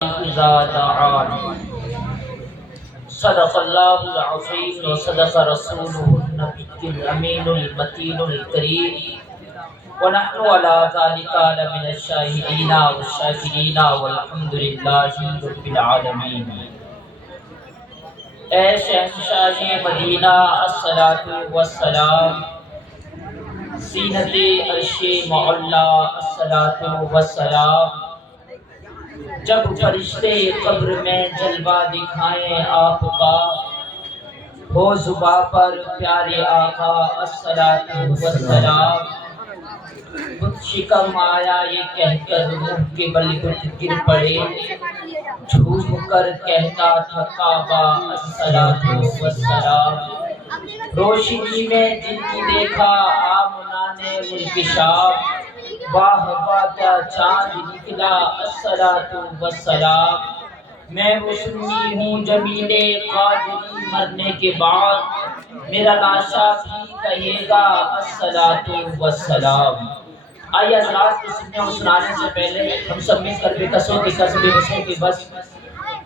إذا دعان صدق الله العظيم وصدق رسوله النبي الأمين المتين الكريم ونحن على ذلك لمن الشاهدين والشاكرين والحمد لله رب العالمين۔ اے شہنشاہ مدینہ الصلاۃ والسلام، زینت عرش معلا الصلاۃ والسلام، جب فرشتے قبر میں جلوہ دکھائیں آپ کا، ہو زباں پر پیارے آقا الصلاۃ والسلام۔ بت شکم آیا یہ کہہ کر منہ کے بل بت گر پڑے، جھوم کر کہتا تھا کعبہ الصلاۃ والسلام۔ روشنی میں جن کی دیکھا آمنہ نے انکشاف، واہ واہ کیا چاند نکلا الصلاۃ والسلام۔ میں وہ سنی ہوں جمیل قادری مرنے کے بعد، میرا لاشا بھی کہے گا الصلاۃ والسلام۔ آئیے حضرات کو سننے اور سنانے سے پہلے ہم سب مل کر بے کسوں کی کس، بے بسوں کی بس،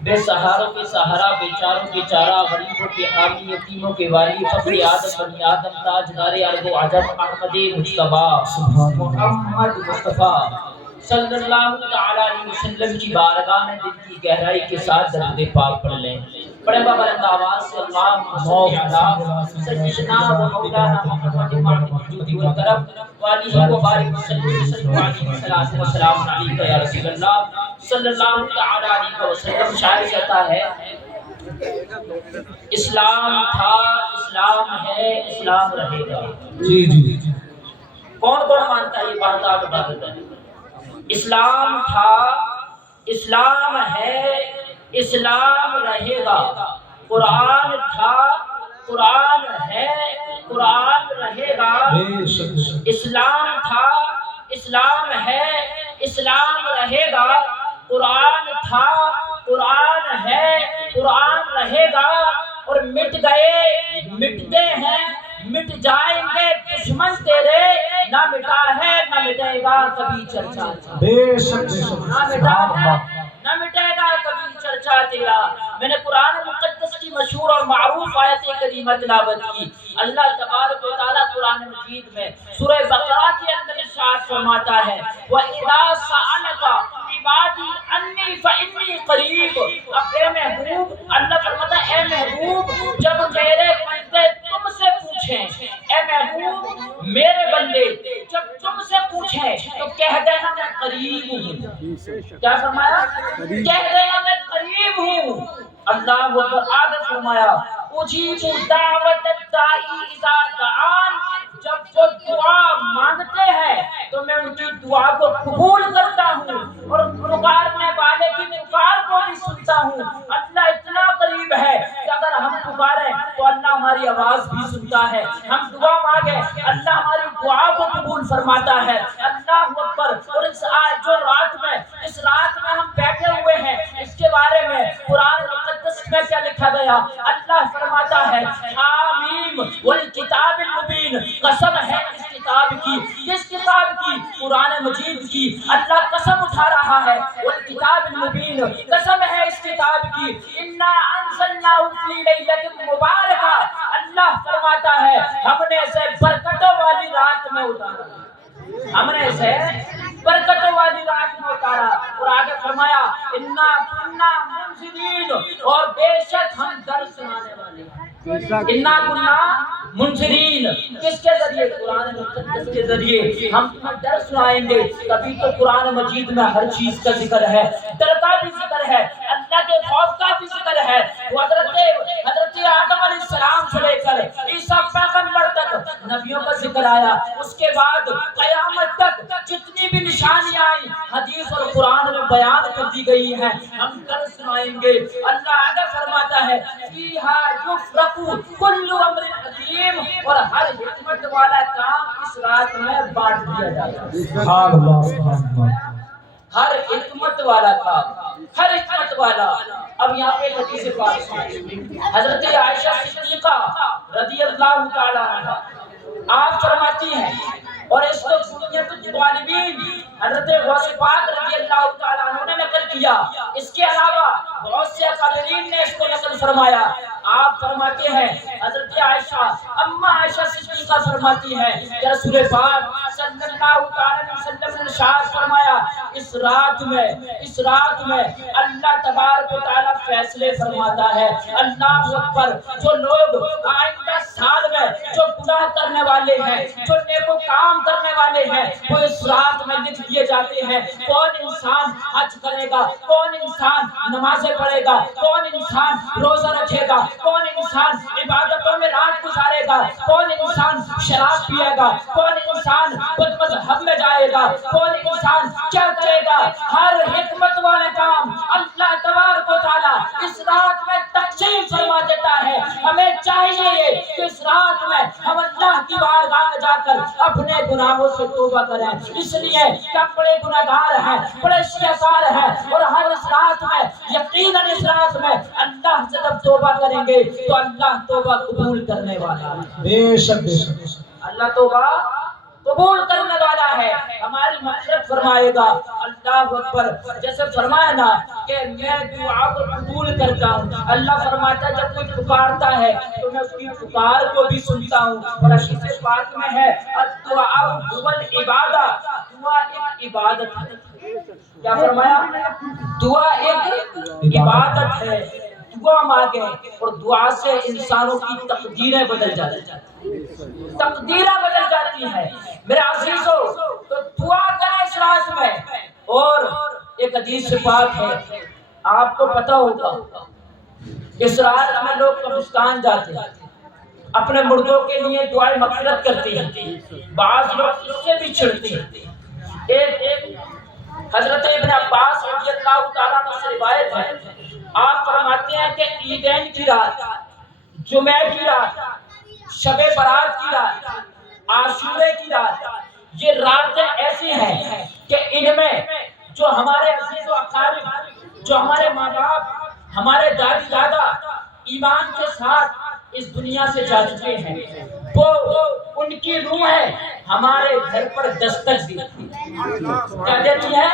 بے سہاروں کے سہارا، بے چاروں کے چارہ، غریبوں کے حامی، یتیموں کے والی، فخر آدم بنی آدم، تاجدار عرب و عجم، احمد مجتبیٰ محمد مصطفیٰ صلی اللہ تعالی علیہ وسلم کی بارگاہ میں دل کی گہرائی کے ساتھ درود پاک پڑھ لیں۔ بڑے بلند آواز سے اللہم صلی علی سیدنا و مولانا محمد معدن الجود والکرم وآلہ وبارک وسلم علیہ وسلم علیک یا رسول اللہ صلی اللہ تعالی علیہ وسلم۔ شاعر کہتا ہے اسلام تھا، اسلام ہے، اسلام رہے گا۔ جی جی کون کون مانتا ہے یہ بات؟ آپ بتا دیتے ہیں اسلام تھا، اسلام ہے، اسلام رہے گا۔ قرآن تھا، قرآن ہے، قرآن رہے گا۔ اسلام تھا، اسلام ہے، اسلام رہے گا۔ قرآن تھا، قرآن ہے، قرآن رہے گا۔ اور مٹ گئے، مٹتے ہیں، مٹ جائیں گے دشمن تیرے، نہ مٹا ہے نہ مٹے گا کبھی چرچا، بے شک نہ مٹا ہے نہ مٹے گا کبھی چرچا تیرا۔ میں نے قرآن مقدس کی مشہور اور معروف آیت کریمہ تلاوت کی۔ اللہ تبارک و تعالیٰ قرآن مجید میں سورہ بقرہ کے اندر ارشاد فرماتا ہے وَإِذَا سَأَلَكَ عِبَادِي عَنِّي فَإِنِّي قَرِيبٌ۔ اب اے محبوب، اللہ فرماتا ہے اے محبوب، جب میرے بندے تم سے پوچھیں، اے محبوب میرے بندے جب تم سے پوچھیں تو کہہ دینا میں قریب ہوں۔ کیا فرمایا؟ کہہ دینا میں قریب ہوں۔ اللہ اکبر۔ آگے فرمایا اجیب دعوت الداعی اذا دعان، جب وہ دعا مانگتے ہیں تو میں ان کی دعا کو قبول کرتا ہوں اور پکارنے والے کی پکار کو بھی سنتا ہوں۔ اللہ اتنا قریب ہے کہ اگر ہم پکاریں تو اللہ ہماری آواز بھی سنتا ہے، ہم دعا مانگیں اللہ ہماری دعا کو قبول فرماتا ہے۔ اللہ اکبر۔ اور جو رات میں اس رات میں ہم بیٹھے ہوئے ہیں، اس کے بارے میں قرآن مقدس میں کیا لکھا گیا؟ اللہ فرماتا ہے حامیم والکتاب المبین، قسم ہے اس کتاب کی۔ کس کتاب کی؟ قرآن مجید کی۔ اللہ قسم اٹھا رہا ہے والکتاب المبین، قسم ہے اس کتاب کی۔ انا انزلناہ فی لیلۃ مبارکہ، اللہ فرماتا ہے ہم نے اسے برکتوں والی رات میں اتارا، ہم نے اسے برکتوں والی رات میں اتارا۔ اور آگے فرمایا انا کنا منذرین، اور بے شک ہم در سنانے والے ہیں۔ انا کنا منذرین، کس کے ذریعے؟ قرآن مقدس کے ذریعے ہم تمہیں ڈر سنائیں گے۔ کبھی تو قرآن مجید میں ہر چیز کا ذکر ہے، ڈر کا بھی ذکر ہے، اللہ کے خوف کا بھی ذکر ہے۔ وہ حضرت آدم علیہ السلام سے لے کر عیسیٰ پیغمبر تک نبیوں کا ذکر آیا۔ اس کے بعد قیامت تک جتنی بھی نشانیاں آئیں حدیث اور قرآن میں بیان کر دی گئی ہیں، ہم ڈر سنائیں گے۔ اللہ آگے فرماتا ہے فیہا یفرق کل امر حکیم، اور ہر حکمت والا کام اس رات میں بانٹ دیا جاتا ہے۔ سبحان اللہ، سبحان اللہ۔ ہر حکمت والا کام، ہر حکمت والا۔ اب یہاں پہ حدیث پاک سنیں، حضرت عائشہ صدیقہ رضی اللہ تعالی عنہا آپ فرماتی ہیں اور اس کو سنیت الطالبین حضرت غوث پاک رضی اللہ تعالیٰ عنہ نے نقل کیا. اس کے علاوہ بہت سے اکابرین نے اس کو نقل فرمایا. آپ فرماتے ہیں حضرت عائشہ اما عائشہ صدیقہ فرماتی ہیں کہ رسول پاک صلی اللہ علیہ وسلم نے ارشاد فرمایا اس رات میں اللہ تبارک و تعالیٰ فیصلے فرماتا ہے. اللہ اکبر. جو لوگ آئندہ سال میں جو گناہ کرنے والے ہیں, جو نیک کام کرنے والے ہیں, وہ اس رات میں لکھ دیے جاتے ہیں. کون انسان حج کرے گا, کون انسان نمازیں پڑھے گا, کون انسان روزہ رکھے گا, کون انسان عبادتوں میں رات گزارے گا, کون انسان شراب پیے گا, کون انسان خود مذہب میں جائے گا, کون انسان کیا کرے گا. ہر حکمت والے کام اللہ تبارک و تعالیٰ اس رات میں تقسیم فرما دیتا ہے. ہمیں چاہیے کہ اس رات میں ہم اللہ کی بارگاہ میں جا کر اپنے گناہوں سے توبہ کریں. اس لیے کہ ہم بڑے گناہگار ہیں, بڑے شیطان ہیں, اور ہر اس رات میں یقیناً اس رات میں اللہ سے جب توبہ کریں گے تو اللہ توبہ قبول کرنے والا ہے. بے شک بے شک. اللہ توبہ قبول کرنے والا ہے, ہماری مغفرت فرمائے گا. اللہ اکبر. جیسے فرمایا نا کہ میں دعا کو قبول کرتا ہوں. اللہ فرماتا ہے جب کوئی پکارتا ہے تو میں اس کی پکار کو بھی سنتا ہوں. اور حدیث پاک میں ہے الدعاء هو العبادہ, دعا ایک عبادت ہے. کیا فرمایا؟ دعا ایک عبادت ہے. دعا مانگے اور دعا سے انسانوں کی تقدیریں بدل جاتی ہیں, تقدیریں بدل جاتی ہیں. میرے عزیزو, تو دعا کریں اس رات میں. اور ایک حدیث پاک ہے, آپ کو پتہ ہوگا, اس رات میں لوگ قبرستان جاتے ہیں, اپنے مردوں کے لیے دعائیں مغفرت کرتے ہیں. بعض لوگ اس سے بھی چھڑتے ہیں. ایک حضرت ابن عباس رضی اللہ تعالیٰ عنہ سے روایت ہے, آپ فرماتے ہیں کہ عیدین کی رات, جمعہ کی رات, شب برات کی رات, عاشورے کی رات, یہ راتیں ایسی ہیں کہ ان میں جو ہمارے عزیز و اقارب, جو ہمارے ماں باپ, ہمارے دادی دادا ایمان کے ساتھ اس دنیا سے جا چکے ہیں, وہ ان کی روح ہے ہمارے گھر پر دستک دیتی ہے. کیا دیتی ہے؟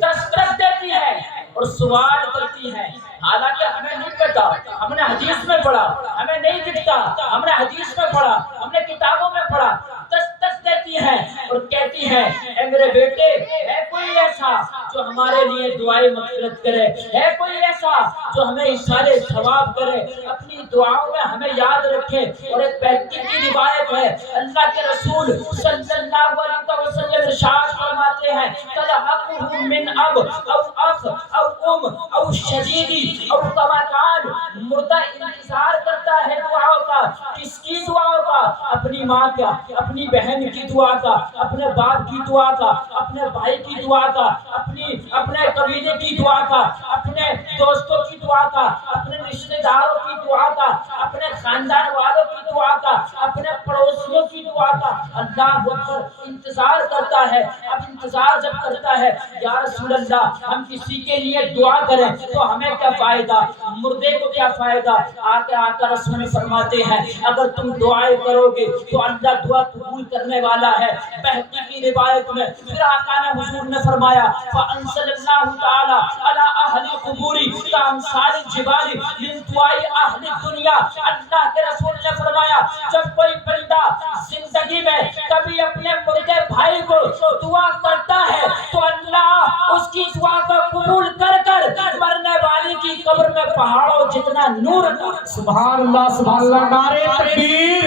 دستک دیتی ہے اور سوال کرتی ہے. حالانکہ ہمیں نہیں پتا, ہم نے حدیث میں پڑھا, ہمیں نہیں دکھتا, ہم نے حدیث میں پڑھا, ہم نے کتابوں میں پڑھا. دستک دیتی ہے اور کہتی ہے اے میرے بیٹے, ہے کوئی ایسا جو ہمارے لیے دعائیں مغفرت کرے, ہے کوئی ایسا جو ہمیں اشارے ثواب کرے, اپنی دعاؤں میں ہمیں یاد رکھے. اور ایک بہتری کی روایت ہے, اللہ کے رسول صلی اللہ علیہ وسلم ارشاد فرماتے ہیں تلحقہ من اب او اخ او ام او شدیدی او کماکان. مردہ انتظار کرتا ہے دعاؤں کا. کس کی دعاؤں کا؟ اپنی ماں کا, اپنی بہن کی دعا کا, اپنے باپ کی دعا کا, اپنے بھائی کی دعا کا, اپنے قبیلے کی دعا کا, اپنے دوستوں کی دعا کا, اپنے رشتہ داروں کی دعا کا, اپنے خاندان والوں کی دعا کا, اپنے پڑوسیوں کی دعا کا. اللہ اکبر. انتظار کرتا ہے. اب انتظار جب کرتا ہے, یا رسول اللہ ہم کسی کے لیے دعا کریں تو ہمیں کیا فائدہ, مردے کو کیا فائدہ. آقا رسول فرماتے ہیں اگر تم دعائیں کرو گے تو اللہ دعا قبول کرنے والا ہے. بہتی کی روایت میں پھر آقا نے حضور نے فرمایا فانزل اللہ تعالی علی اہل القبور کامثال الجبال من دعاء اہل الدنیا. اللہ کے رسول نے فرمایا جب کوئی بندہ زندگی میں کبھی اپنے مردے بھائی کو دعا کرتا ہے تو اللہ اس کی دعا کو قبول کر کر مرنے والی کی قبر میں پہاڑوں جتنا نور. سبحان اللہ سبحان اللہ. نعرہ تکبیر,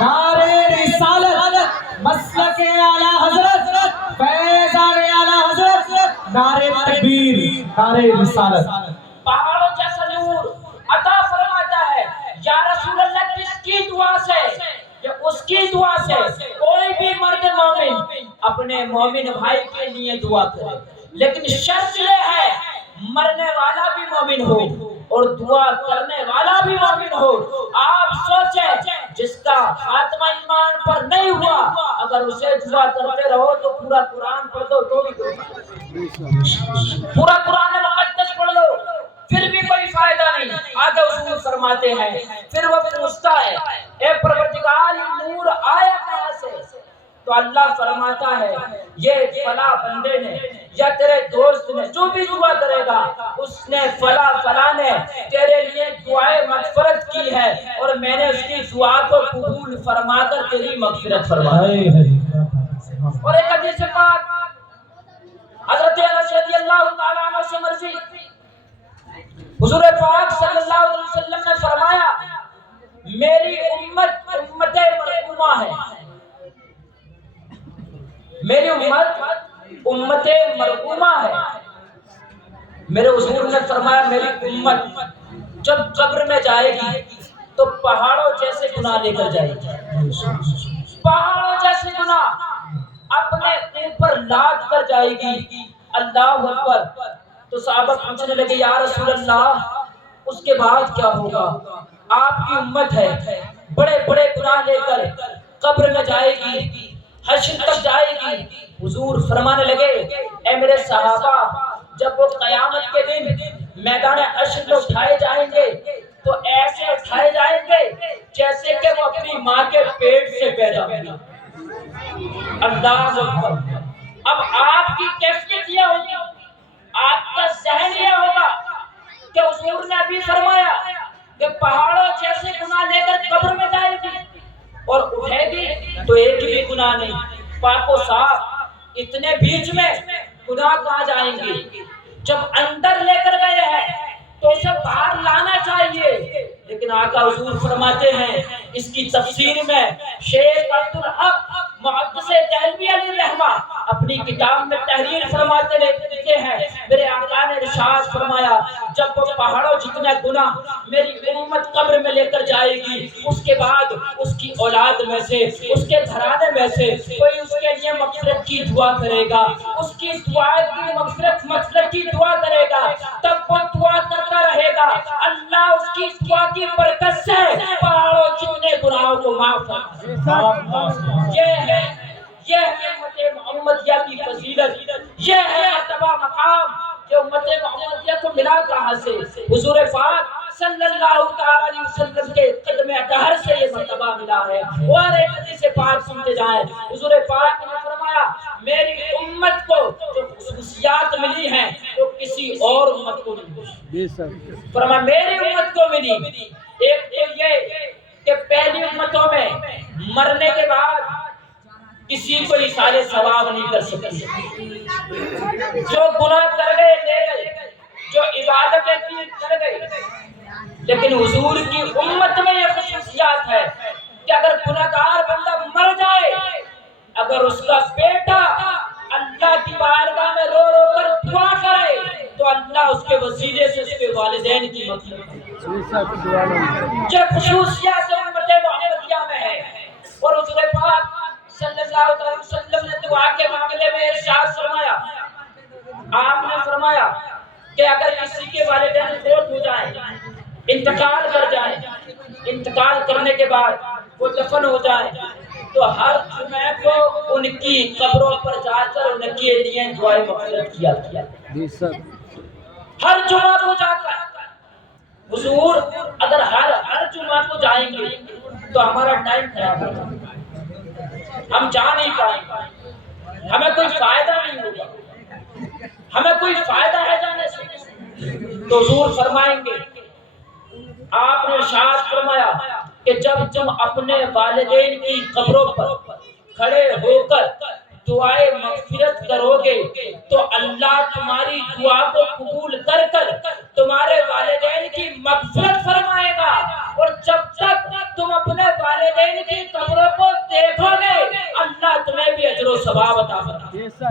نعرہ رسالت, مسلک اعلی حضرت, فیضان اعلی حضرت, نعرہ تکبیر, نعرہ رسالت. پہاڑوں جیسا نور عطا فرماتا ہے. یا رسول اللہ کس کی دعا سے؟ کہ اس کی دعا سے کوئی بھی مرد مومن اپنے مومن بھائی کے لیے دعا کرے, لیکن شرط یہ ہے مرنے والا بھی مومن ہو اور دعا کرنے والا بھی مومن ہو. آپ سوچیں جس کا خاتمہ ایمان پر نہیں ہوا, اگر اسے دعا کرتے رہو تو پورا قرآن پڑھ دو تو بھی پورا قرآن مقدس پڑھ لو پھر بھی کوئی فائدہ نہیں. آگے حضور فرماتے ہیں پھر وہ پوچھتا ہے اے پروردگار یہ نور آیا کہاں سے؟ تو اللہ فرماتا ہے یہ فلاں بندے نے یا تیرے دوست نے جو بھی دعا کرے گا اس نے فلاں نے تیرے لیے دعائے مغفرت کی ہے اور میں نے اس کی دعا کو قبول فرما کر تیری مغفرت فرمائی۔ اور ایک حدیث پاک حضرت انس رضی اللہ تعالیٰ عنہ سے مروی، حضور پاک صلی اللہ علیہ وسلم نے فرمایا میری امت امت مرحومہ ہے، میری امت امت مرحومہ ہے۔ میرے حضور نے فرمایا میری امت جب قبر میں جائے گی تو پہاڑوں جیسے گناہ لے کر جائے گی، پہاڑوں جیسے گناہ اپنے اوپر لاد کر جائے گی۔ اللہ اکبر۔ تو صحابہ پوچھنے لگے یا رسول اللہ اس کے بعد کیا ہوگا؟ آپ کی امت ہے بڑے بڑے گناہ لے کر قبر میں جائے گی، حشر تک جائے گی۔ حضور فرمانے لگے اے میرے صحابہ جب وہ قیامت کے دن میدان حشر میں اٹھائے جائیں گے تو ایسے اٹھائے جائیں گے جیسے کہ وہ اپنی ماں کے پیٹ سے پیدا ہوئے۔ اللہ اکبر۔ اب آپ کی کیفیت یہ ہوگی، آپ کا ذہن یہ ہوگا کہ حضور نے ابھی فرمایا کہ پہاڑوں جیسے گناہ لے کر قبر میں جائے گی اور اٹھے گی تو ایک بھی گناہ نہیں، پاک و صاف۔ اتنے بیچ میں گناہ کہاں جائیں گے؟ جب اندر لے کر گئے ہیں تو اسے باہر لانا چاہیے، لیکن آقا حضور فرماتے ہیں اس کی تفسیر میں شیخ عبدالحق محدث دہلوی علیہ رحمہ اپنی کتاب میں تحریر فرماتے لکھتے ہیں میرے آقا نے ارشاد فرمایا جب وہ پہاڑوں جتنا گناہ میری امت قبر میں لے کر جائے گی اس کے بعد اس کی اولاد میں سے اس کے گھرانے میں سے کوئی اس کے لیے مغفرت کی دعا کرے گا، اس کی دعا کی مغفرت کی دعا کرے گا، تب وہ دعا کرتا رہے گا اللہ اس کی دعا کی برکت سے پہاڑوں جتنے گناہوں کو معاف فرمائے۔ یہ ہے امت محمدیہ کی فضیلت، یہ ہے مرتبہ مقام کہ امت محمدیہ کو ملا کہاں سے؟ حضور پاک صلی اللہ تعالیٰ علیہ وسلم کے قدم اطہر سے یہ مرتبہ ملا ہے۔ اور ایک حدیث پاک سنتے جائیں، حضور پاک نے فرمایا میری امت کو جو خصوصیات ملی ہیں وہ کسی اور امت کو نہیں ملی۔ فرمایا میری امت کو ملی، ایک تو یہ کہ پہلی امتوں میں مرنے کے بعد کسی کو ایصال ثواب نہیں کر سکتی، جو گناہ کر گئے لے گئے، جو عبادتیں کی کر گئے۔ لیکن حضور کی امت میں یہ خصوصیات ہے کہ اگر گناہگار بندہ مر جائے، اگر اس کا بیٹا اللہ کی بارگاہ میں رو رو کر دعا کرے تو اللہ اس کے وسیلے سے اس کے والدین کی مغفرت کرے۔ یہ خصوصیات امت محمدیہ میں ہے۔ اور حضور پاک صلی اللہ علیہ وسلم نے دعا کے معاملے میں ارشاد فرمایا، آپ نے فرمایا کہ اگر کسی کے والدین فوت ہو جائیں، انتقال کر جائیں، انتقال کرنے کے بعد وہ دفن ہو جائیں تو ہر جمعہ کو ان کی قبروں پر جا کر ان کے لیے دعائے مغفرت کیا ہر جمعہ کو جا کر۔ حضور اگر ہر جمعہ کو جائیں گے تو ہمارا ٹائم خراب ہوگا، ہم جا نہیں پائیں گے، ہمیں کوئی فائدہ نہیں ہوگا، ہمیں کوئی فائدہ ہے جانے سے۔ تو حضور فرمائیں گے، آپ نے ارشاد فرمایا کہ جب تم اپنے والدین کی قبروں پر کھڑے ہو کر دعائے مغفرت کرو گے تو اللہ تمہاری دعا کو قبول کر کر تمہارے والدین کی مغفرت فرمائے گا، اور جب تک تم اپنے والدین کی قبروں کو دیکھو گے اللہ تمہیں بھی اجر و ثواب عطا فرمائے گا،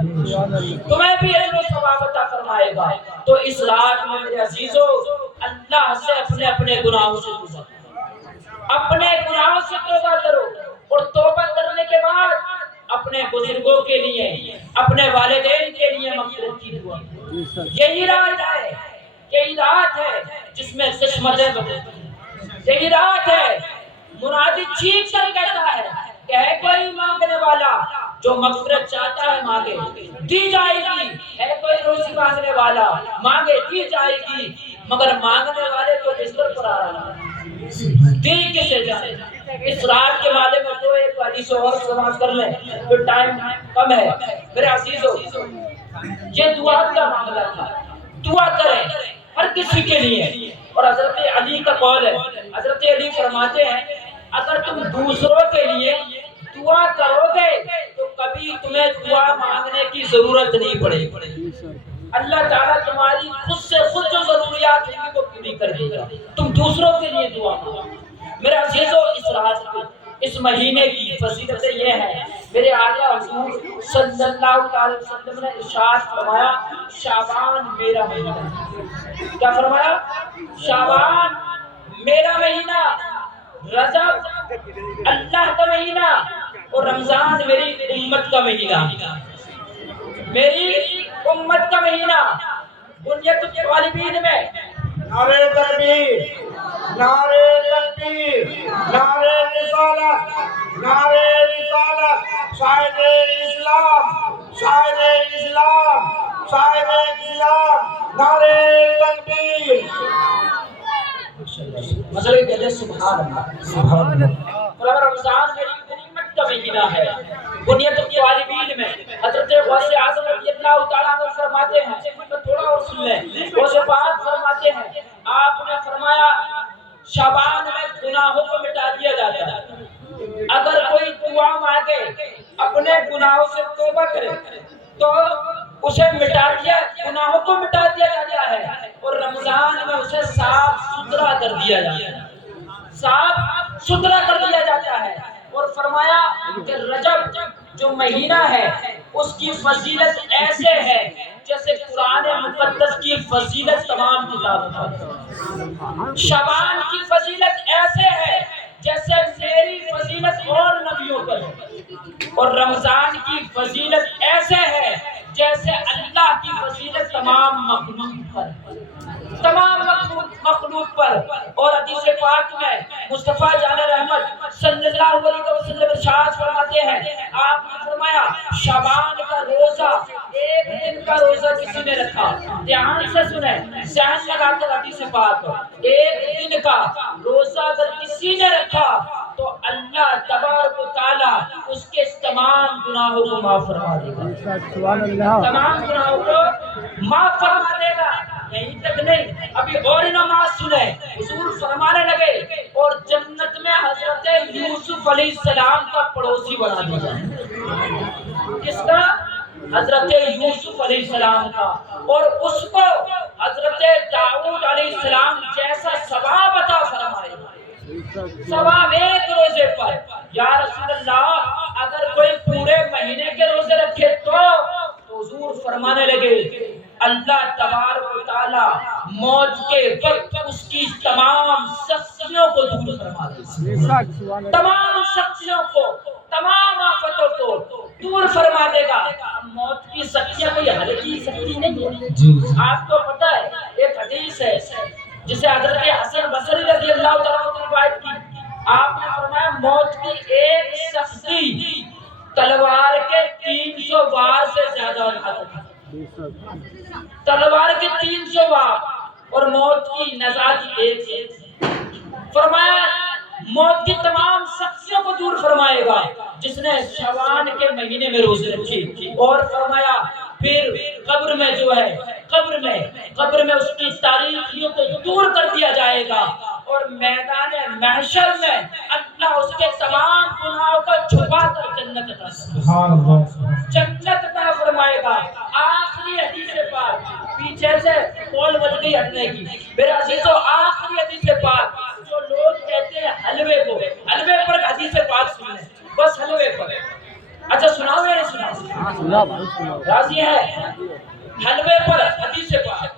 تمہیں بھی اجر و ثواب عطا فرمائے گا۔ تو اس رات میں میرے عزیزو اللہ سے اپنے گناہوں سے گزرو، اپنے گناہوں سے توبہ کرو، اور توبہ کرنے کے بعد اپنے بزرگوں کے لیے اپنے والدین کے لیے مغفرت کی دعا۔ یہی رات ہے، یہی رات ہے جس میں قسمتیں بدلتی ہیں، یہی رات ہے منادی چیخ کر کہتا ہے کہ ہے کوئی مانگنے والا جو مغفرت چاہتا ہے مانگے دی جائے گی، ہے کوئی روزی مانگنے والا مانگے دی جائے گی، مگر مانگنے والے تو بستر پر آ رہا ہے، دی کسے جائے؟ اس رات کے بارے میں تو ایک حدیث اور سماعت کر لیں، پھر ٹائم کم ہے میرے عزیزو۔ یہ دعا کا معاملہ تھا، دعا کریں ہر کسی کے لیے۔ اور حضرت علی کا قول ہے، حضرت علی فرماتے ہیں اگر تم دوسروں کے لیے دعا کرو گے تو کبھی تمہیں دعا مانگنے کی ضرورت نہیں پڑے گی، اللہ تعالیٰ تمہاری خود سے خود جو ضروریات ہیں وہ پوری کر دے گا، تم دوسروں کے لیے دعا مانگو۔ میرے عزیزو، اس رات کو اس مہینے کی فضیلتیں یہ ہیں، میرے آقا حضور صلی اللہ علیہ وسلم نے ارشاد فرمایا شعبان میرا مہینہ ہے۔ کیا فرمایا؟ شعبان میرا مہینہ، رجب اللہ کا مہینہ، اور رمضان میری امت کا مہینہ، میری امت کا مہینہ۔ بنیت الطالبین میں نعرہ تکبیر، نعرہ تکبیر، نعرہ رسالت، نعرہ رسالت، شاہد اسلام، شاہد اسلام، شاہد اسلام، نعرہ تکبیر۔ مسئلہ کہتے ہیں سبحان اللہ، سبحان اللہ۔ اور رمضان میری امت کا مہینہ ہے۔ بنیت الطالبین میں حضرت غوث اعظم رضی اللہ تعالیٰ عنہ فرماتے ہیں، تھوڑا اور سن لیں، غوث پاک فرماتے ہیں آپ نے فرمایا شعبان میں گناہوں کو مٹا دیا جاتا ہے، اگر کوئی دعا مانگے اپنے گناہوں سے توبہ کرے تو اسے مٹا دیا، گناہوں کو مٹا دیا جاتا ہے، اور رمضان میں اسے صاف ستھرا کر دیا جاتا ہے، صاف ستھرا کر دیا جاتا ہے۔ اور فرمایا کہ رجب جو مہینہ ہے اس کی فضیلت ایسے ہے جیسے قرآن مقدس کی فضیلت تمام کتابوں پر۔ شعبان کی فضیلت ایسے ہے جیسے میری فضیلت اور نبیوں پر ہے، اور رمضان کی فضیلت ایسے ہے جیسے اللہ کی فضیلت تمام مخلوق پر، تمام مخلوق پر۔ اور حدیث پاک میں مصطفیٰ جان رحمت صلی اللہ علیہ وسلم ارشاد فرماتے ہیں، آپ نے فرمایا شعبان کا روزہ، ایک دن کا روزہ کسی نے رکھا، دھیان سے سنیں، ذہن لگا کر حدیث پاک، ایک دن کا روزہ اگر کسی نے رکھا تو اللہ تبارک و تعالیٰ اس کے تمام گناہوں کو معاف فرما دے گا، تمام گناہوں کو معاف فرما دے گا۔ یہیں تک نہیں، ابھی اور نماز سنیں، حضور فرمانے لگے اور جنت میں حضرت یوسف علیہ السلام کا پڑوسی بنا دیا جائے۔ کس کا؟ حضرت یوسف علیہ السلام کا، اور اس کو حضرت داؤد علیہ السلام جیسا ثواب عطا فرمائے گا، ثواب ایک روزے پر۔ یا رسول اللہ اگر کوئی پورے مہینے کے روزے رکھے تو حضور فرمانے لگے اللہ تبارک و تعالیٰ موت کے وقت اس کی تمام سختیوں کو دور فرما دے گا، تمام سختیوں کو، تمام آفتوں کو دور فرما دے گا۔ موت کی سختیاں کوئی ہلکی سختی نہیں ہے، آپ کو پتہ ہے ایک حدیث ہے جسے حضرت حسن بصری رضی اللہ تعالیٰ عنہ نے روایت کی، آپ نے فرمایا موت کی ایک سختی تلوار کے 300 وار سے زیادہ ہے، تلوار کے 300 وار، اور موت کی نزا کی ایک فرمایا موت کی تمام سختیوں کو دور فرمائے گا جس نے شعبان کے مہینے میں روزے رکھے۔ اور فرمایا پھر قبر میں جو ہے، قبر میں اس کی تاریکیوں کو دور کر دیا جائے گا، اور میدان محشر میں اللہ اس کے تمام گناہوں کو چھپا کر جنت عطا سبحان اللہ، جنت عطا فرمائے گا۔ آخری حدیث پاک، پیچھے سے کال بچ گئی ہٹنے کی، میرے عزیزو آخری حدیث پاک، جو لوگ کہتے ہیں حلوے کو، حلوے پر حدیث پاک سن لیں، بس حلوے پر۔ اچھا سناؤ یا نہیں سناؤ؟ راضی ہے؟ حلوے پر حدیث پاک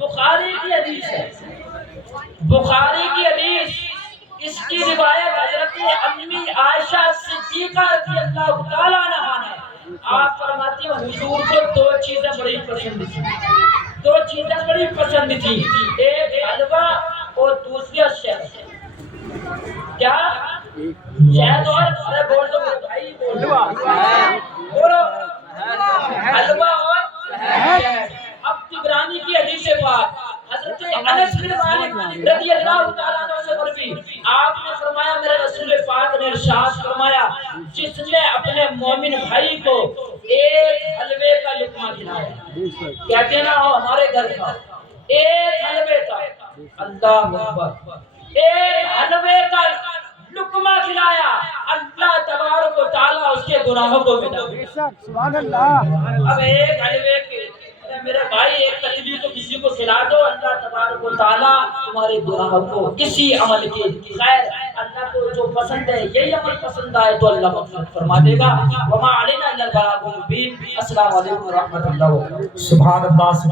بخاری کی حدیث ہے، بخاری کی حدیث، اس کی روایت حضرت امی عائشہ صدیقہ رضی اللہ تعالیٰ عنہا نے، آپ فرماتی ہیں حضور کو دو چیزیں بڑی پسند تھی، دو چیزیں بڑی پسند تھی، ایک حلوہ اور دوسری شہد۔ کیا؟ شہد اور بول دو بھائی، بولو حلوہ اور شہد۔ اب طبرانی کی حدیث پاک حضرت انس بن مالک رضی اللہ تعالیٰ عنہ سے مروی، بھی آپ نے فرمایا، میرے رسول پاک نے ارشاد فرمایا، جس نے اپنے مومن بھائی کو ایک حلوے کا لقمہ کھلایا، کہتے ہیں نا ہمارے گھر کا ایک حلوے کا، اللہ اکبر، ایک حلوے کا لقمہ کھلایا، اللہ تبارک و تعالیٰ اس کے گناہوں کو مٹا دیتا۔ سبحان اللہ۔ اب ایک حلوے کے میرے بھائی ایک کچلی تو کسی کو کھلا دو، اللہ تبارک و تعالیٰ تمہارے گناہوں کو کسی عمل کے خیر اللہ کو جو پسند ہے یہی عمل پسند آئے تو اللہ مغفرت فرما دے گا۔ وما علینا الا البلاغ المبین۔ السلام علیکم ورحمۃ اللہ وبرکاتہ۔ سبحان اللہ۔